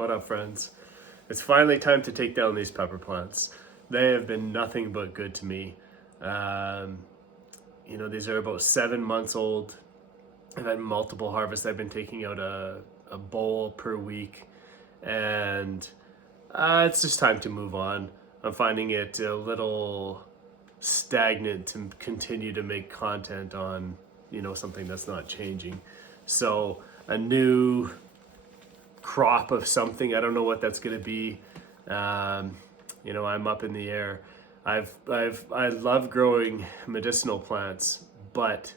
What up, friends? It's finally time to take down these pepper plants. They have been nothing but good to me. These are about 7 months old. I've had multiple harvests. I've been taking out a bowl per week, and it's just time to move on. I'm finding it a little stagnant to continue to make content on, something that's not changing. So a new crop of something, I don't know what that's going to be. I'm up in the air. I love growing medicinal plants, but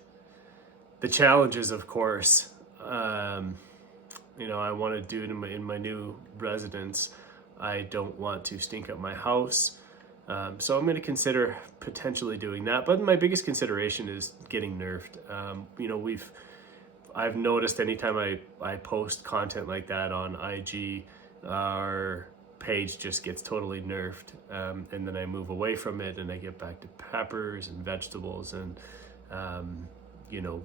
the challenges, of course, I want to do it in my new residence. I don't want to stink up my house. So I'm going to consider potentially doing that. But my biggest consideration is getting nerfed. I've noticed anytime I post content like that on IG, our page just gets totally nerfed. And then I move away from it and I get back to peppers and vegetables and,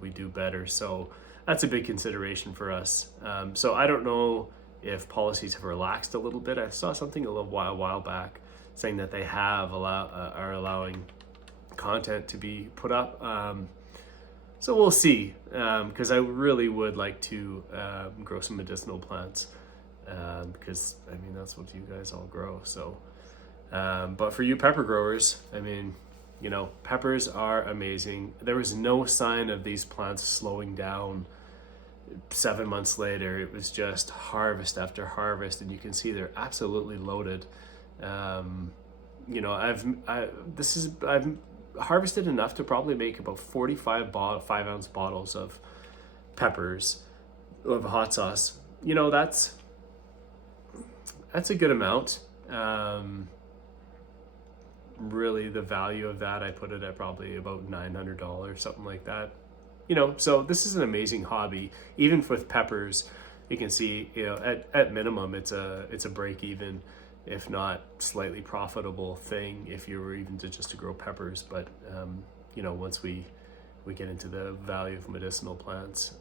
we do better. So that's a big consideration for us. So I don't know if policies have relaxed a little bit. I saw something a while back saying that they are allowing content to be put up. So we'll see, because I really would like to grow some medicinal plants, because that's what you guys all grow. So, but for you pepper growers, peppers are amazing. There was no sign of these plants slowing down 7 months later. It was just harvest after harvest, and you can see they're absolutely loaded. I've harvested enough to probably make about 45 5-ounce bottles of peppers of hot sauce. That's a good amount. Really, the value of that, I put it at probably about $900, something like that. So this is an amazing hobby. Even with peppers, you can see, at minimum, it's a break even, if not slightly profitable thing, if you were even to grow peppers. But once we get into the value of medicinal plants,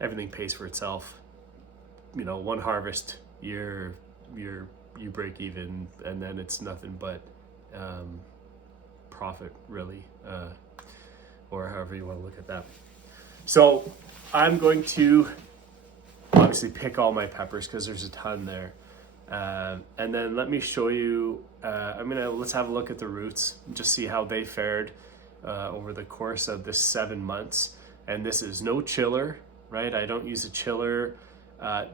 everything pays for itself. One harvest, you break even, and then it's nothing but profit, really, or however you want to look at that. So I'm going to obviously pick all my peppers because there's a ton there. And then let me show you, let's have a look at the roots and just see how they fared over the course of this 7 months. And this is no chiller, right? I don't use a chiller.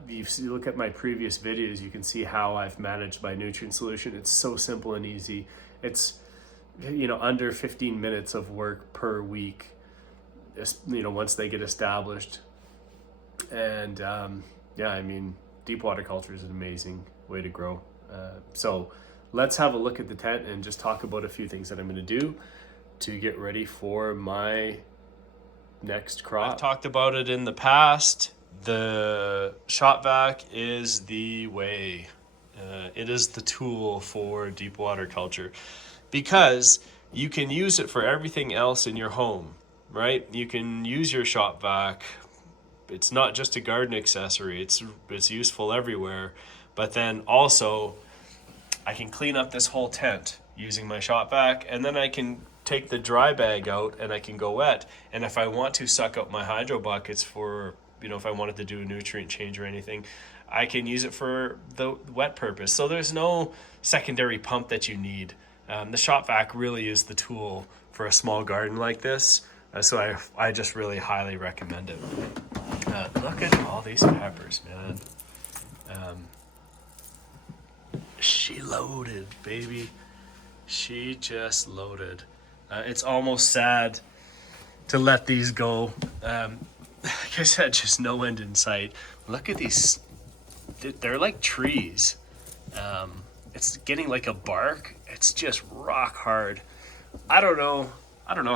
You look at my previous videos, you can see how I've managed my nutrient solution. It's so simple and easy. It's, under 15 minutes of work per week, once they get established. And deep water culture is an amazing way to grow. So let's have a look at the tent and just talk about a few things that I'm going to do to get ready for my next crop. I've talked about it in the past. The shop vac is the way. It is the tool for deep water culture, because you can use it for everything else in your home, right? You can use your shop vac. It's not just a garden accessory. It's useful everywhere. But then also, I can clean up this whole tent using my shop vac, and then I can take the dry bag out and I can go wet. And if I want to suck up my hydro buckets for, if I wanted to do a nutrient change or anything, I can use it for the wet purpose. So there's no secondary pump that you need. The shop vac really is the tool for a small garden like this. So I just really highly recommend it. Look at all these peppers, man. She loaded, baby. She just loaded. It's almost sad to let these go. Like I said, just no end in sight. Look at these. They're like trees. It's getting like a bark. It's just rock hard. I don't know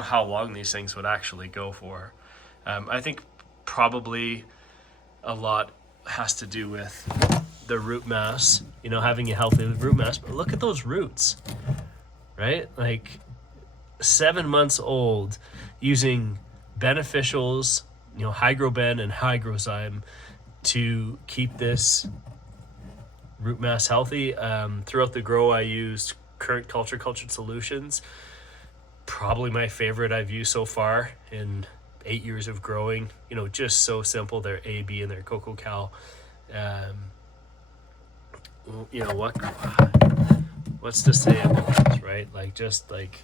how long these things would actually go for. I think probably a lot has to do with the root mass, having a healthy root mass. But look at those roots, right? Like 7 months old, using beneficials, Hygroben and Hygrozyme to keep this root mass healthy. Throughout the grow, I used Current Cultured Solutions. Probably my favorite I've used so far in 8 years of growing. You know, just so simple. They're AB and they're Coco Cal. You know what's to say about this, right? Like, just like,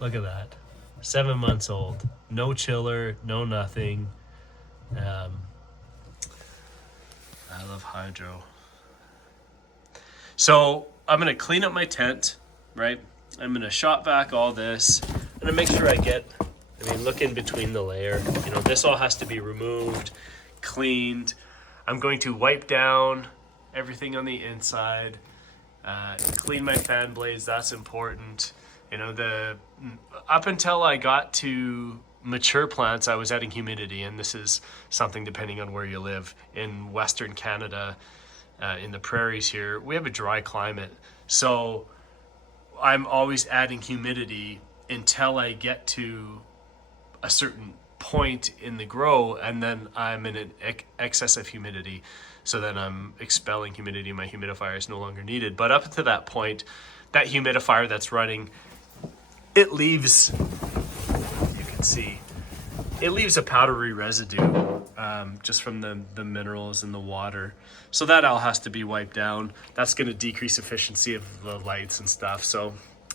look at that. 7 months old, no chiller, no nothing. I love hydro. So I'm gonna clean up my tent, right? I'm gonna shop vac all this. I'm gonna make sure look in between the layer. You know, this all has to be removed, cleaned. I'm going to wipe down everything on the inside, clean my fan blades. That's important. You know, up until I got to mature plants, I was adding humidity, and this is something depending on where you live. In Western Canada, in the prairies here, we have a dry climate, so I'm always adding humidity until I get to a certain point in the grow, and then I'm in an excess of humidity, so then I'm expelling humidity. My humidifier is no longer needed. But up to that point, that humidifier that's running, it leaves, you can see, it leaves a powdery residue just from the minerals in the water. So that all has to be wiped down. That's going to decrease efficiency of the lights and stuff. So,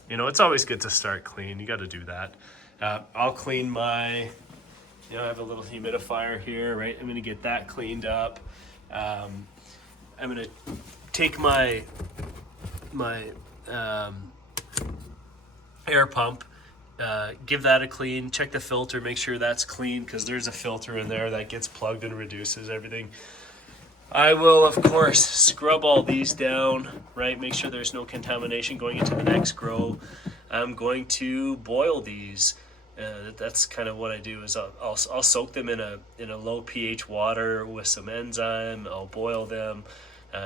you know, it's always good to start clean. You got to do that. I'll clean my, you know, I have a little humidifier here, right? I'm going to get that cleaned up. I'm going to take my air pump, give that a clean, check the filter, make sure that's clean, because there's a filter in there that gets plugged and reduces everything. I will, of course, scrub all these down, right? Make sure there's no contamination going into the next grow. I'm going to boil these. That's kind of what I do. Is I'll soak them in a low pH water with some enzyme. I'll boil them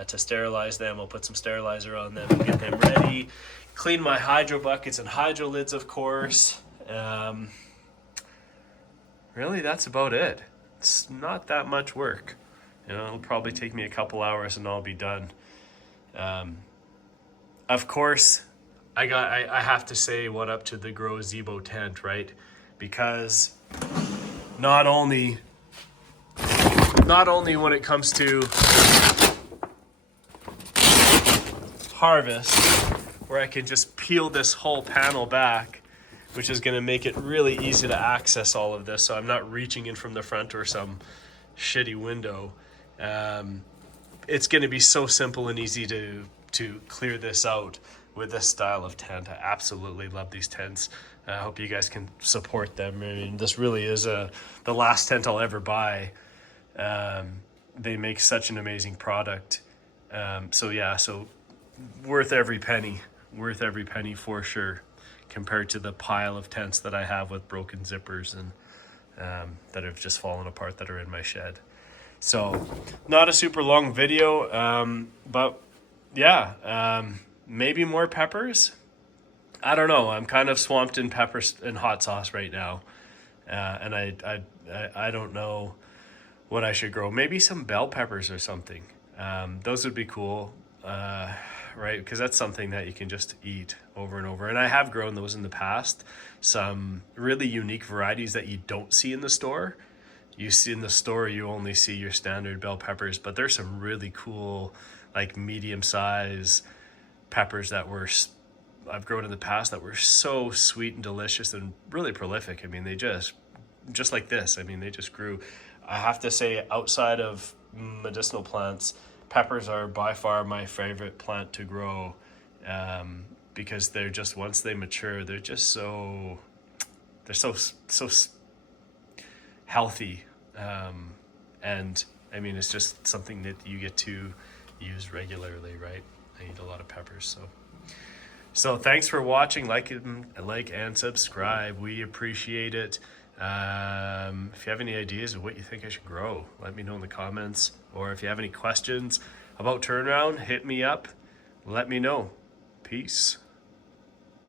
to sterilize them. I'll put some sterilizer on them and get them ready. Clean my hydro buckets and hydro lids, of course. Really, that's about it. It's not that much work. You know, it'll probably take me a couple hours and I'll be done. Of course, I have to say what up to the Grow Zibo tent, right? Because not only when it comes to harvest, where I can just peel this whole panel back, which is going to make it really easy to access all of this, so I'm not reaching in from the front or some shitty window. It's going to be so simple and easy to clear this out with this style of tent. I absolutely love these tents. I hope you guys can support them. I mean, this really is the last tent I'll ever buy. They make such an amazing product. So worth every penny for sure, compared to the pile of tents that I have with broken zippers and that have just fallen apart that are in my shed. So not a super long video, but yeah, maybe more peppers. I don't know. I'm kind of swamped in peppers and hot sauce right now, and I don't know what I should grow. Maybe some bell peppers or something. Those would be cool, right? Because that's something that you can just eat over and over. And I have grown those in the past. Some really unique varieties that you don't see in the store. You see in the store, you only see your standard bell peppers, but there's some really cool, like medium size peppers that I've grown in the past that were so sweet and delicious and really prolific. I mean, they just like this. I mean, they just grew. I have to say, outside of medicinal plants, peppers are by far my favorite plant to grow, because they're just, once they mature, they're so healthy, and I mean, it's just something that you get to use regularly, right? I eat a lot of peppers, so thanks for watching. Like and subscribe. We appreciate it. If you have any ideas of what you think I should grow, let me know in the comments, or if you have any questions about turnaround, hit me up, let me know. Peace.